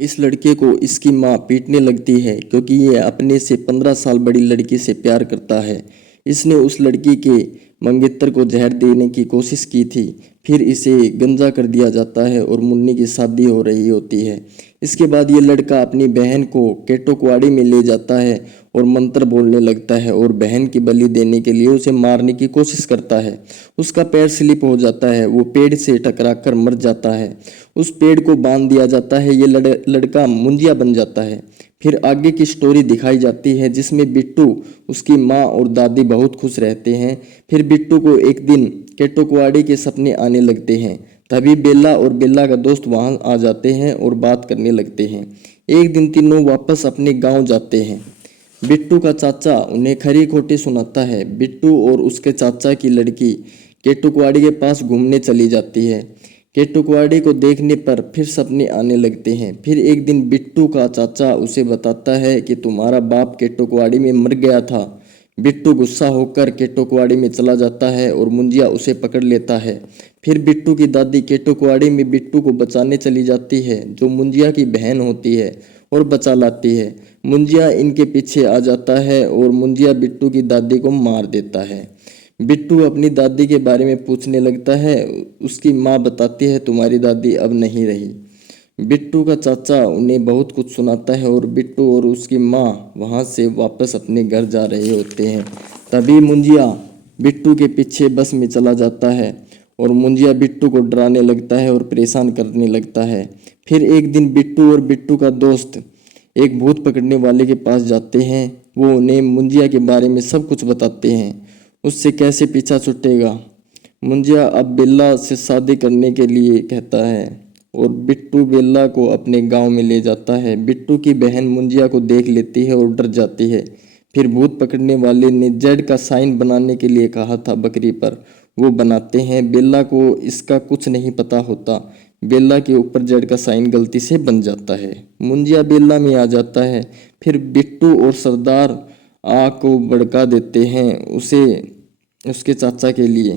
इस लड़के को इसकी माँ पीटने लगती है क्योंकि ये अपने से 15 साल बड़ी लड़की से प्यार करता है। इसने उस लड़की के मंगेतर को जहर देने की कोशिश की थी। फिर इसे गंजा कर दिया जाता है और मुन्नी की शादी हो रही होती है। इसके बाद ये लड़का अपनी बहन को केटोकुआड़ी में ले जाता है और मंत्र बोलने लगता है और बहन की बलि देने के लिए उसे मारने की कोशिश करता है। उसका पैर स्लिप हो जाता है, वो पेड़ से टकराकर मर जाता है। उस पेड़ को बांध दिया जाता है, ये लड़का मुंजिया बन जाता है। फिर आगे की स्टोरी दिखाई जाती है जिसमें बिट्टू, उसकी माँ और दादी बहुत खुश रहते हैं। फिर बिट्टू को एक दिन केटोकुआड़ी के सपने आने लगते हैं। तभी बेला और बेला का दोस्त वहां आ जाते हैं और बात करने लगते हैं। एक दिन तीनों वापस अपने गांव जाते हैं। बिट्टू का चाचा उन्हें खरी खोटी सुनाता है। बिट्टू और उसके चाचा की लड़की केटुकवाड़ी के पास घूमने चली जाती है। केटुकवाड़ी को देखने पर फिर सपने आने लगते हैं। फिर एक दिन बिट्टू का चाचा उसे बताता है कि तुम्हारा बाप केटुकवाड़ी में मर गया था। बिट्टू गुस्सा होकर केटुकवाड़ी में चला जाता है और मुंजिया उसे पकड़ लेता है। फिर बिट्टू की दादी केटुकवाड़ी में बिट्टू को बचाने चली जाती है, जो मुंजिया की बहन होती है, और बचा लाती है। मुंजिया इनके पीछे आ जाता है और मुंजिया बिट्टू की दादी को मार देता है। बिट्टू अपनी दादी के बारे में पूछने लगता है। उसकी माँ बताती है तुम्हारी दादी अब नहीं रही। बिट्टू का चाचा उन्हें बहुत कुछ सुनाता है और बिट्टू और उसकी माँ वहाँ से वापस अपने घर जा रहे होते हैं। तभी मुंजिया बिट्टू के पीछे बस में चला जाता है और मुंजिया बिट्टू को डराने लगता है और परेशान करने लगता है। फिर एक दिन बिट्टू और बिट्टू का दोस्त एक भूत पकड़ने वाले के पास जाते हैं। वो उन्हें मुंजिया के बारे में सब कुछ बताते हैं, उससे कैसे पीछा छूटेगा। मुंजिया अब बेला से शादी करने के लिए कहता है और बिट्टू बेला को अपने गांव में ले जाता है। बिट्टू की बहन मुंजिया को देख लेती है और डर जाती है। फिर भूत पकड़ने वाले ने जेड का साइन बनाने के लिए कहा था बकरी पर, वो बनाते हैं। बेला को इसका कुछ नहीं पता होता। बेला के ऊपर जेड का साइन गलती से बन जाता है। मुंजिया बेला में आ जाता है। फिर बिट्टू और सरदार आग को भड़का देते हैं उसे उसके चाचा के लिए।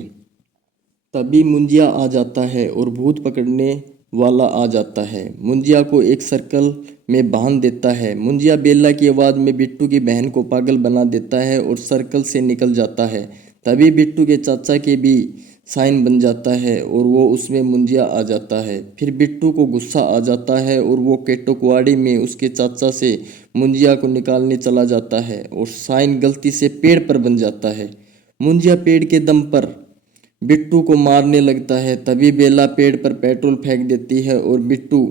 तभी मुंजिया आ जाता है और भूत पकड़ने वाला आ जाता है। मुंजिया को एक सर्कल में बांध देता है। मुंजिया बेला की आवाज़ में बिट्टू की बहन को पागल बना देता है और सर्कल से निकल जाता है। तभी बिट्टू के चाचा के भी साइन बन जाता है और वो उसमें मुंजिया आ जाता है। फिर बिट्टू को गुस्सा आ जाता है और वो केटोकुआड़ी में उसके चाचा से मुंजिया को निकालने चला जाता है और साइन गलती से पेड़ पर बन जाता है। मुंजिया पेड़ के दम पर बिट्टू को मारने लगता है। तभी बेला पेड़ पर पेट्रोल फेंक देती है और बिट्टू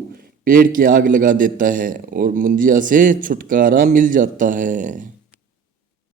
पेड़ की आग लगा देता है और मुंजिया से छुटकारा मिल जाता है।